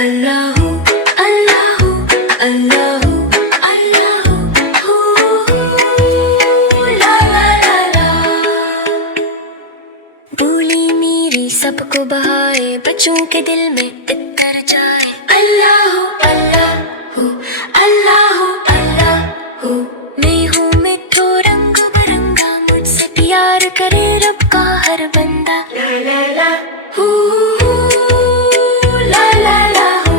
अल्लाहू अल्लाहू अल्लाहू अल्लाहू ला ला ला ला। बोली मेरी सबको बहाए, बच्चों के दिल में तितर जाए। अल्लाहू अल्लाहू अल्लाहू अल्लाहू। मैं हूँ मिठू रंग बिरंगा, मुझसे प्यार करे रब का हर बंदा। ला ला ला हू ला ला ला हू।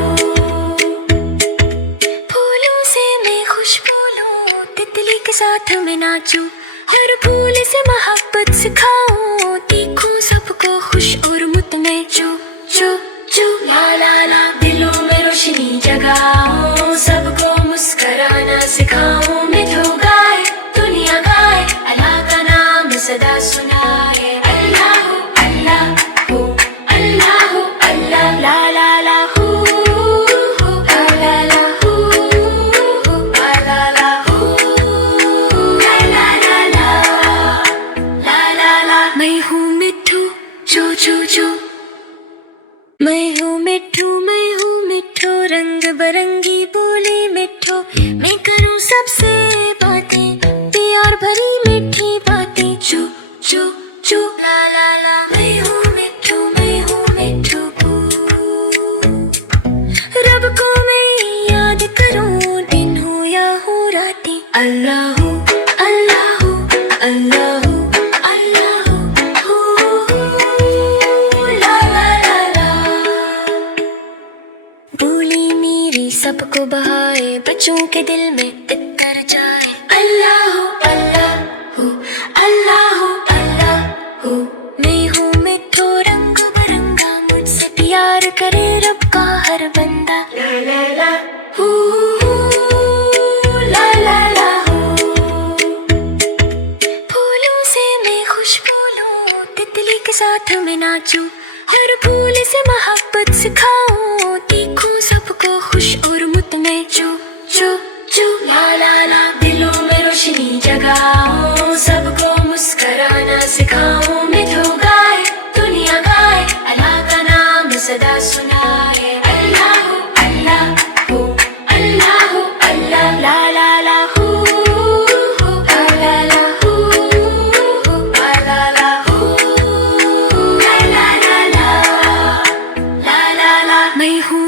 फूलों से मैं खुशबू लूं, तितली के साथ मैं नाचूं, हर फूल से मोहब्बत सिखाऊं, देखूं सबको खुश और मुतमैन। चू चू चू ला ला ला। दिलों में रोशनी जगाऊं, सबको मुस्कुराना सिखाऊं, मिठू गाए दुनिया गाए, अल्लाह का नाम सदा सुनाए। अल्लाहू अल्लाहू अल्लाहू अल्लाह ला ला ला हू ला ला हू ला ला हू ला ला ला ला ला ला। मैं हूँ मिठू चू चू चू। मैं हूँ मिठू रंग बरंगी बोली मिठू। मैं करूँ सबसे बातें, प्यार भरी मीठी बातें। चू चू चू ला ला ला। मैं हूँ मिठू रब को मैं याद करूँ, दिन हो या हो रातें। अल्लाहू अल्लाहू अल्लाहू अल्लाहू ला ला ला ला। बोली मेरी सबको बहाए, बच्चों के दिल में तितर जाए। अल्लाहू अल्लाहू अल्लाहू अल्लाहू। मैं हूँ मिठू रंग बिरंगा, मुझसे प्यार करे रब का हर बंदा। ला ला ला हू ला ला ला हू। फूलों से मैं खुशबू लूं, तितली के साथ मैं नाचूं, हर फूल से मोहब्बत सिखाऊं, देखूं सबको खुश और मुतमैन। चू चू चू ला ला ला। दिलों में रोशनी जगाऊं, सबको मुस्कुराना सिखाऊं, मिठू गाए दुनिया गाए, अल्लाह का नाम सदा सुनाए। अल्लाहू अल्लाहू अल्लाहू अल्लाह ला ला ला हू ला ला हू ला ला हू ला ला ला ला ला ला ला। मैं हूँ